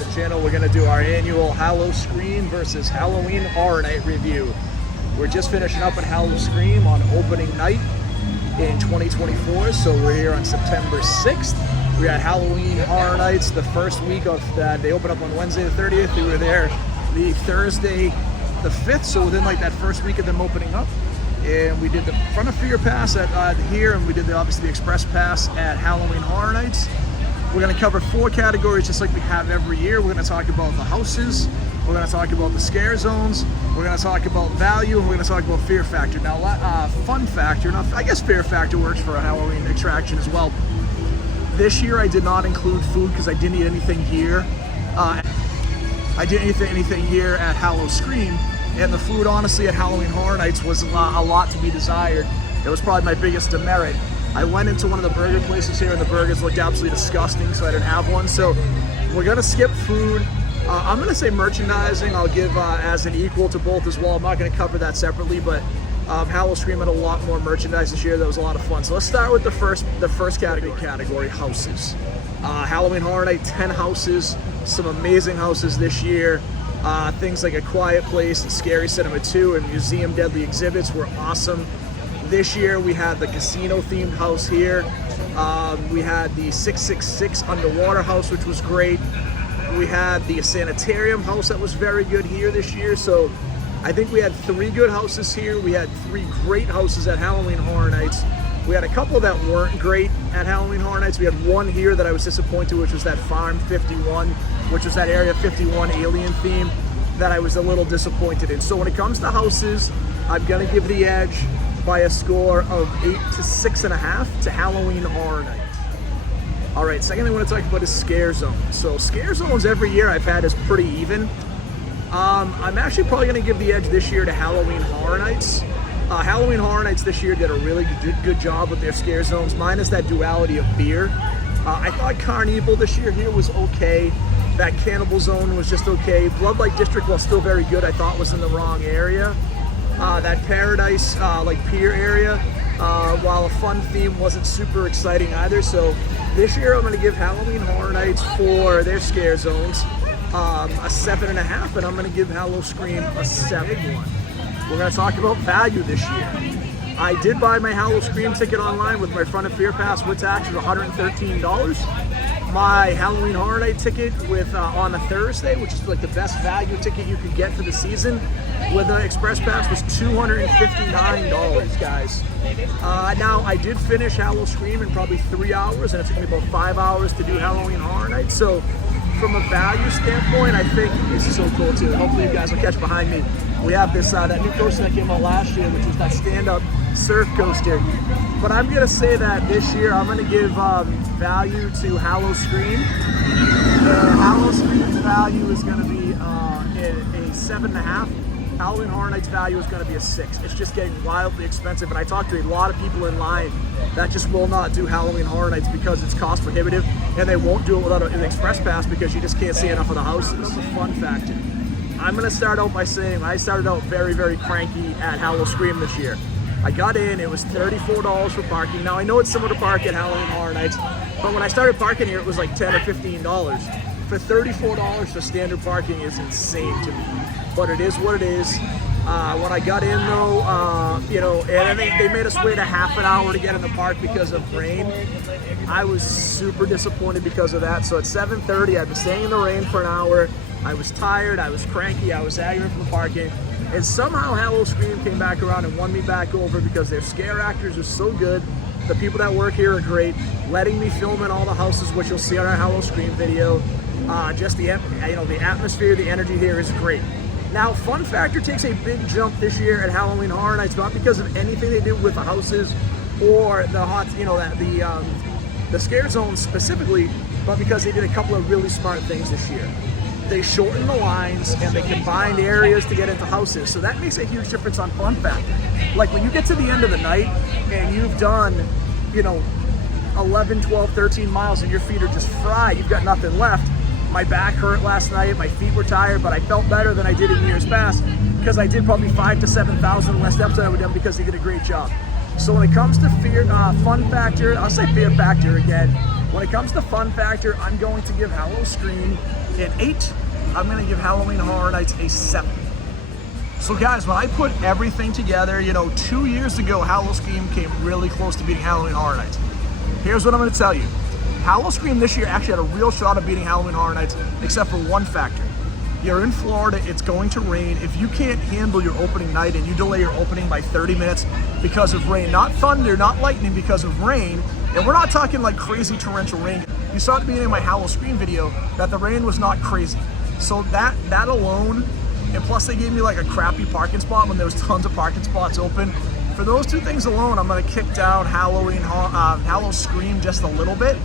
the channel. We're going to do our annual Howl-O-Scream versus Halloween Horror Night review. We're just finishing up at Howl-O-Scream on opening night in 2024, so we're here on September 6th. We had Halloween Horror Nights the first week of that. They opened up on Wednesday the 30th. We were there the Thursday the 5th, so within like that first week of them opening up. And we did the Front of Fear Pass at here, and we did obviously the Express Pass at Halloween Horror Nights. We're going to cover 4 categories just like we have every year. We're going to talk about the houses, we're going to talk about the scare zones, we're going to talk about value, and we're going to talk about fear factor. Now, fun factor, now I guess fear factor works for a Halloween attraction as well. This year I did not include food because I didn't eat anything here. I didn't eat anything here at Howl-O-Scream. And the food, honestly, at Halloween Horror Nights was a lot to be desired. It was probably my biggest demerit. I went into one of the burger places here, and the burgers looked absolutely disgusting, so I didn't have one. So we're gonna skip food. I'm gonna say merchandising. I'll give as an equal to both as well. I'm not gonna cover that separately, but Howl-O-Scream had a lot more merchandise this year. That was a lot of fun. So let's start with the first category, houses. Halloween Horror Night, 10 houses, some amazing houses this year. Things like A Quiet Place and Scary Cinema 2 and Museum Deadly Exhibits were awesome. This year we had the casino themed house here. We had the 666 underwater house, which was great. We had the sanitarium house that was very good here this year. So I think we had 3 good houses here. We had 3 great houses at Halloween Horror Nights. We had a couple that weren't great at Halloween Horror Nights. We had one here that I was disappointed, which was that Farm 51, which was that Area 51 alien theme that I was a little disappointed in. So when it comes to houses, I'm gonna give the edge by a score of 8 to 6.5 to Halloween Horror Night. All right, second thing I want to talk about is scare zones. So scare zones every year I've had is pretty even. I'm actually probably gonna give the edge this year to Halloween Horror Nights. Halloween Horror Nights this year did a really good job with their scare zones, minus that duality of fear. I thought Carnival this year here was okay. That Cannibal Zone was just okay. Bloodlight District, while still very good, I thought was in the wrong area. That Paradise, pier area, while a fun theme, wasn't super exciting either. So this year I'm going to give Halloween Horror Nights for their scare zones a 7.5, and I'm going to give Howl-O-Scream a 7.1. We're going to talk about value this year. I did buy my Howl-O-Scream ticket online with my Front of Fear Pass with tax was $113. My Halloween Horror Night ticket with on a Thursday, which is like the best value ticket you could get for the season, with the Express Pass was $259, guys. Now, I did finish Howl-O-Scream in probably 3 hours, and it took me about 5 hours to do Halloween Horror Night. So from a value standpoint, I think this is so cool too. Hopefully you guys will catch behind me. We have this that new coaster that came out last year, which was that stand-up surf coaster. But I'm gonna say that this year I'm gonna give value to Howl-O-Scream. Howl-O-Scream's value is gonna be a 7.5. Halloween Horror Nights value is gonna be a 6. It's just getting wildly expensive, and I talked to a lot of people in line that just will not do Halloween Horror Nights because it's cost prohibitive, and they won't do it without an Express Pass because you just can't see enough of the houses. It's a fun factor. I'm gonna start out by saying I started out very, very cranky at Howl-O-Scream this year. I got in, it was $34 for parking. Now I know it's similar to park at Halloween Horror Nights, but when I started parking here, it was like $10 or $15. For $34 for standard parking is insane to me, but it is what it is. When I got in though, and they made us wait a half an hour to get in the park because of rain. I was super disappointed because of that. So at 7:30, I've been staying in the rain for an hour. I was tired, I was cranky, I was aggravated from the parking. And somehow Howl-O-Scream came back around and won me back over because their scare actors are so good. The people that work here are great. Letting me film in all the houses, which you'll see on our Howl-O-Scream video. Just the atmosphere, the energy here is great. Now, fun factor takes a big jump this year at Halloween Horror Nights, not because of anything they did with the houses or the scare zones specifically, but because they did a couple of really smart things this year. They shortened the lines and they combined areas to get into houses. So that makes a huge difference on fun factor. Like when you get to the end of the night and you've done, 11, 12, 13 miles and your feet are just fried, you've got nothing left. My back hurt last night, my feet were tired, but I felt better than I did in years past because I did probably 5,000 to 7,000 less steps than I would have because they did a great job. So when it comes to fun factor, I'll say fear factor again. When it comes to fun factor, I'm going to give Howl-O-Scream an 8. I'm going to give Halloween Horror Nights a 7. So guys, when I put everything together, 2 years ago, Howl-O-Scream came really close to beating Halloween Horror Nights. Here's what I'm going to tell you. Howl-O-Scream this year actually had a real shot of beating Halloween Horror Nights, except for one factor. You're in Florida, it's going to rain. If you can't handle your opening night and you delay your opening by 30 minutes because of rain, not thunder, not lightning, because of rain, and we're not talking like crazy torrential rain. You saw at the beginning of my Howl-O-Scream video that the rain was not crazy. So that alone, and plus they gave me like a crappy parking spot when there was tons of parking spots open. For those two things alone, I'm gonna kick down Howl-O-Scream just a little bit.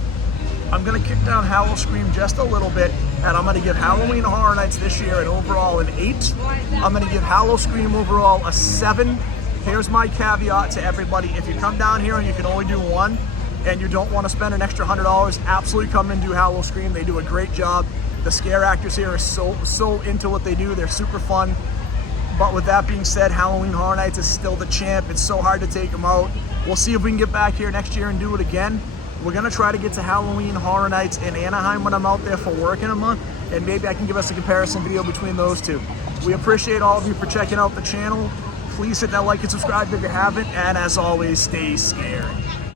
I'm gonna kick down Howl-O-Scream just a little bit, and I'm gonna give Halloween Horror Nights this year an overall an 8. I'm gonna give Howl-O-Scream overall a 7. Here's my caveat to everybody. If you come down here and you can only do one, and you don't want to spend an extra $100, absolutely come and do Howl-O-Scream. They do a great job. The scare actors here are so into what they do. They're super fun. But with that being said, Halloween Horror Nights is still the champ. It's so hard to take them out. We'll see if we can get back here next year and do it again. We're gonna try to get to Halloween Horror Nights in Anaheim when I'm out there for work in a month, and maybe I can give us a comparison video between those two. We appreciate all of you for checking out the channel. Please hit that like and subscribe if you haven't, and as always, stay scared.